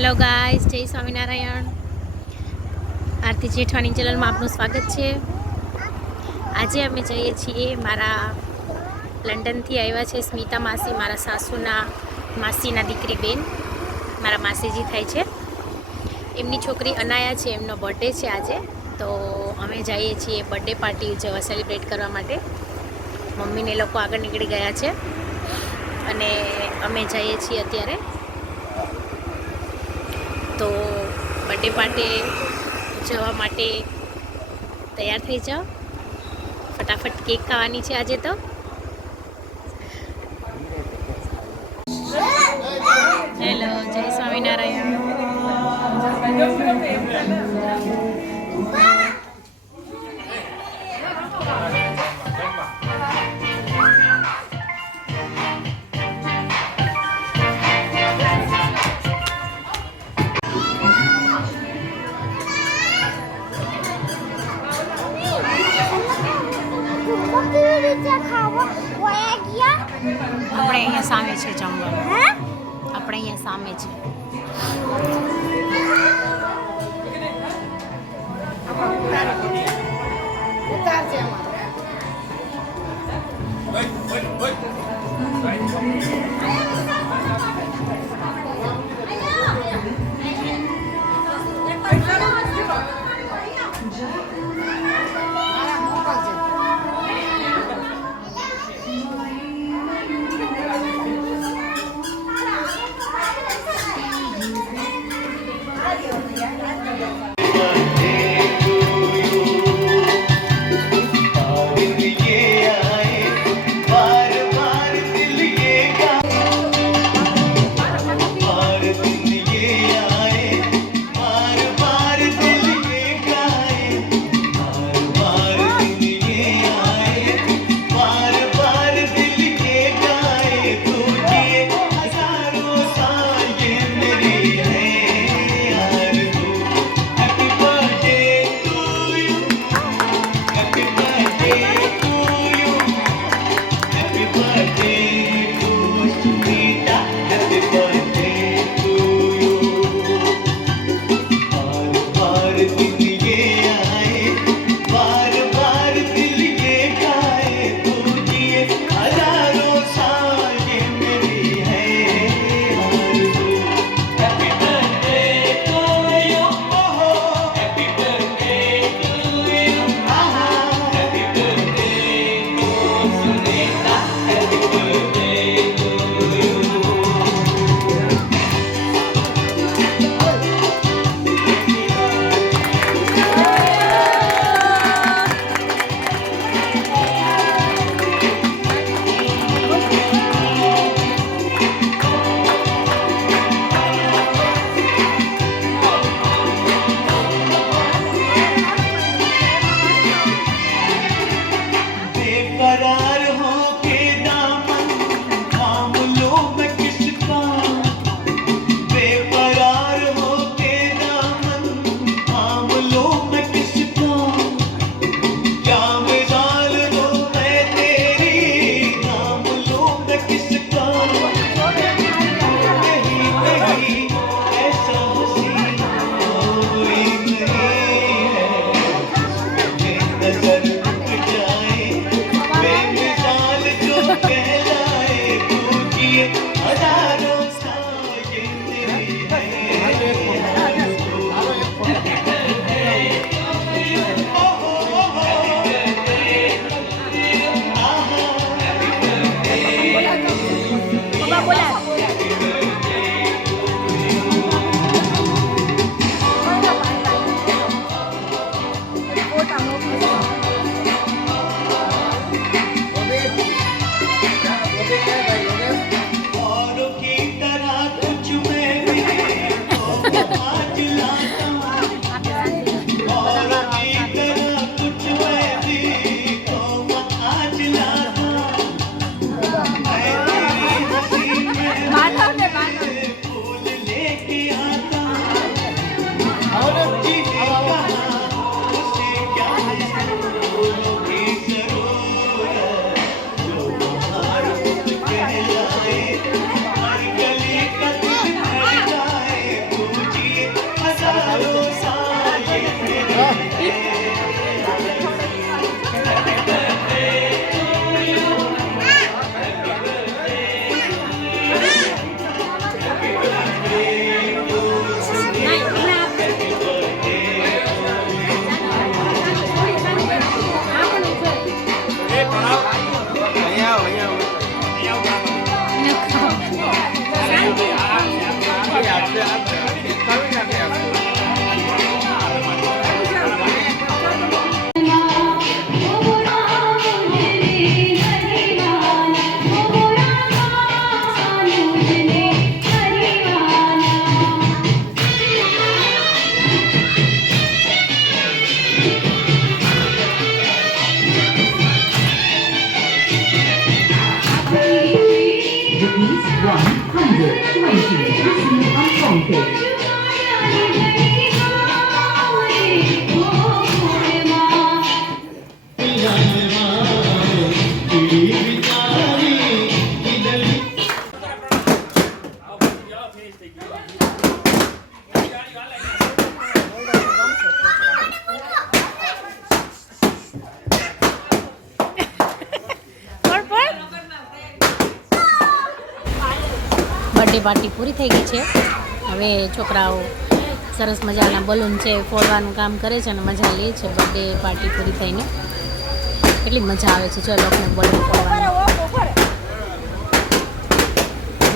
Hello guys, જય સ્વામિનારાયણ. આરતી જેઠવાની ચેનલમાં આપનું સ્વાગત છે. આજે અમે જઈએ છીએ, મારા લંડનથી આવ્યા છે સ્મિતા માસી, મારા સાસુના માસીના દીકરી બેન, મારા માસીજી થાય છે. એમની છોકરી અનાયા છે, એમનો બર્થડે છે આજે. તો અમે જઈએ છીએ બર્થડે પાર્ટી ઉજવવા, સેલિબ્રેટ કરવા માટે. મમ્મીને લોકો આગળ નીકળી ગયા છે અને અમે જઈએ છીએ અત્યારે. તો બર્થડે પાર્ટી જવા માટે તૈયાર થઈ જાઓ. ફટાફટ કેક ખાવાની છે આજે તો. હેલો, જય સ્વામિનારાયણ. આપણે અહીંયા સામે છે જમવાનું. આપણે અહીંયા સામે છે. બર્થડે પાર્ટી પૂરી થઈ ગઈ છે. હવે છોકરાઓ સરસ મજાના બલૂન છે ફોડવાનું કામ કરે છે અને મજા લે છે. બર્થડે પાર્ટી પૂરી થઈને કેટલી મજા આવે છે. જો લોકોને બલૂન ફોડવાનું.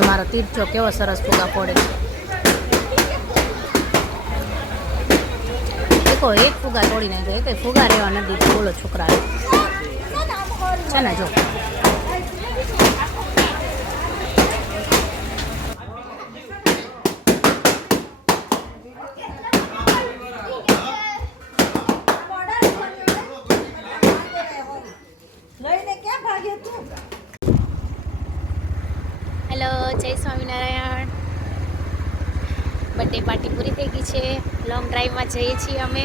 મારો તીર્થો કેવો સરસ ફુગા ફોડે છે. દેખો એક ફુગા તોડી નાખ્યો. એક ફુગા રહેવા નથી દીધું. બોલો છોકરા છે ને જો. હેલો, જય સ્વામિનારાયણ. બર્થડે પાર્ટી પૂરી થઈ ગઈ છે. લોંગ ડ્રાઈવમાં જઈએ છીએ અમે.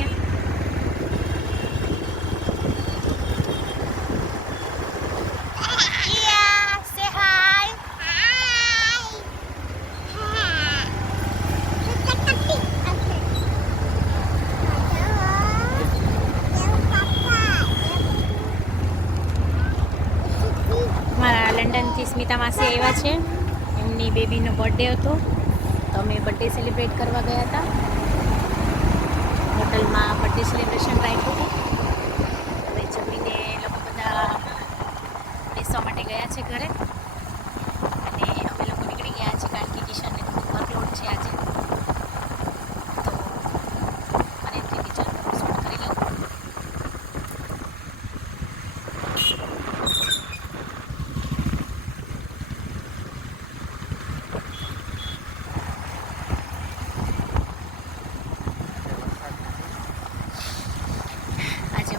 મારા લંડનથી સ્મિતા માસી આવ્યા છે. એમની બેબીનો બર્થડે હતો તો અમે બર્થડે સેલિબ્રેટ કરવા ગયા હતા. હોટલમાં બર્થડે સેલિબ્રેશન રાખ્યું હતું. હવે જમીને લોકો બધા બેસવા માટે ગયા છે ઘરે અને અમે લોકો નીકળી ગયા છે કારણ કે કિશનને થોડું વર્કલોડ છે આજે. તો મને એમ કે ચાલો શૂટ કરી લઉં.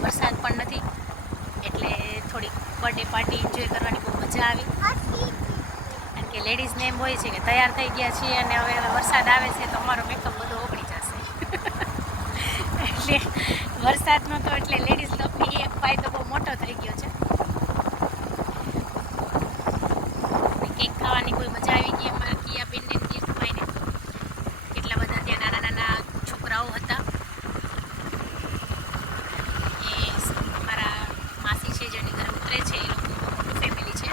વરસાદ પણ નથી એટલે થોડીક બર્થડે પાર્ટી એન્જોય કરવાની બહુ મજા આવી. કારણ કે લેડીઝને એમ હોય છે કે તૈયાર થઈ ગયા છીએ અને હવે વરસાદ આવે છે તો અમારો મેકઅપ બધો ઓગળી જશે. એટલે વરસાદ નહોતો એટલે લેડીઝ લોકોની એક ફાયદો બહુ મોટો થઈ ગયો છે. કેક ખાવાની કોઈ મજા આવી ગઈ અમારા કિયા બેનને કેક ખાઈને. કેટલા બધા ત્યાં નાના નાના છોકરાઓ હતા. જેની ઘરે ઉતરે છે એ લોકોનું મોટું ફેમિલી છે.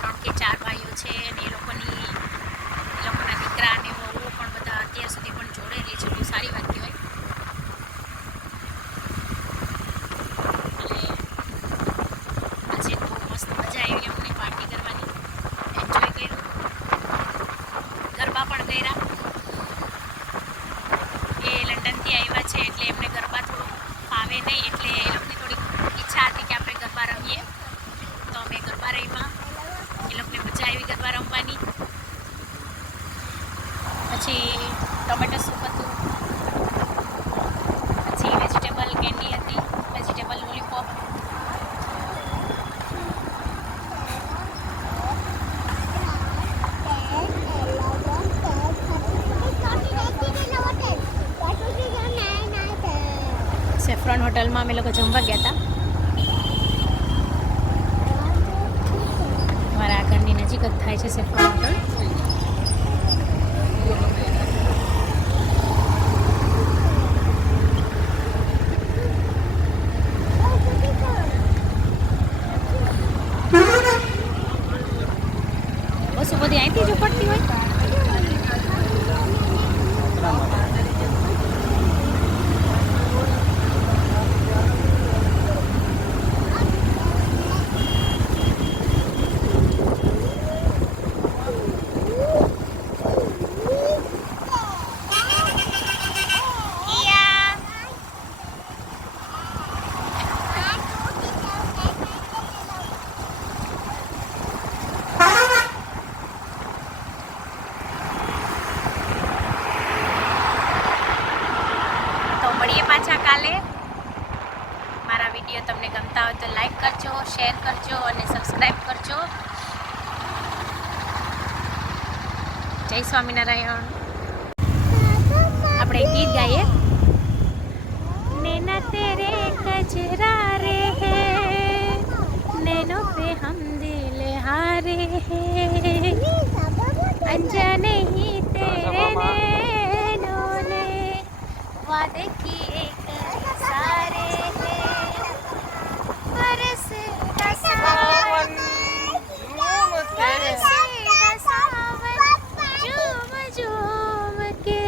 3 કે 4 ભાઈઓ છે અને એ લોકોના દીકરા અને વહુઓ પણ બધા અત્યાર સુધી પણ જોડે રહે છે. બહુ સારી વાત કહેવાય. અને આજે બહુ મસ્ત મજા આવી અમને પાર્ટી કરવાની. એન્જોય કર્યું. ગરબા પણ કર્યા. એ લંડનથી આવ્યા છે એટલે એમને ગરબા થોડું ફાવે નહીં એટલે એ લોકોની થોડીક ઈચ્છા હતી કે આપણે ગરબા રમીએ તો અમે ગરબા રમ્યા. એ લોકોને મજા આવી ગરબા રમવાની. પછી ટોમેટો સૂપ હતું. પછી વેજીટેબલ કેન્ડી હતી. Vegetable lollipop. સેફ્રોન હોટલમાં અમે લોકો જમવા ગયા હતા. અમારા ઘરની નજીક જ થાય છે સેફ્રોન હોટલ. બસો બધી અહીંથી જ પડતી હોય. પાછા કાલે. મારા વિડીયો તમને ગમતા હોય તો લાઈક કરજો, શેર કરજો અને સબસ્ક્રાઈબ કરજો. જય સ્વામિનારાયણ. આપણે ગીત ગાઈએ. नैना तेरे कजरा रे है, नैनों पे हम दिल हारे हैं, अनजाने ही तेरे नैनों ने वादे किए कई सारे हैं, बरसेगा सावन, बरसेगा सावन, झूम झूम के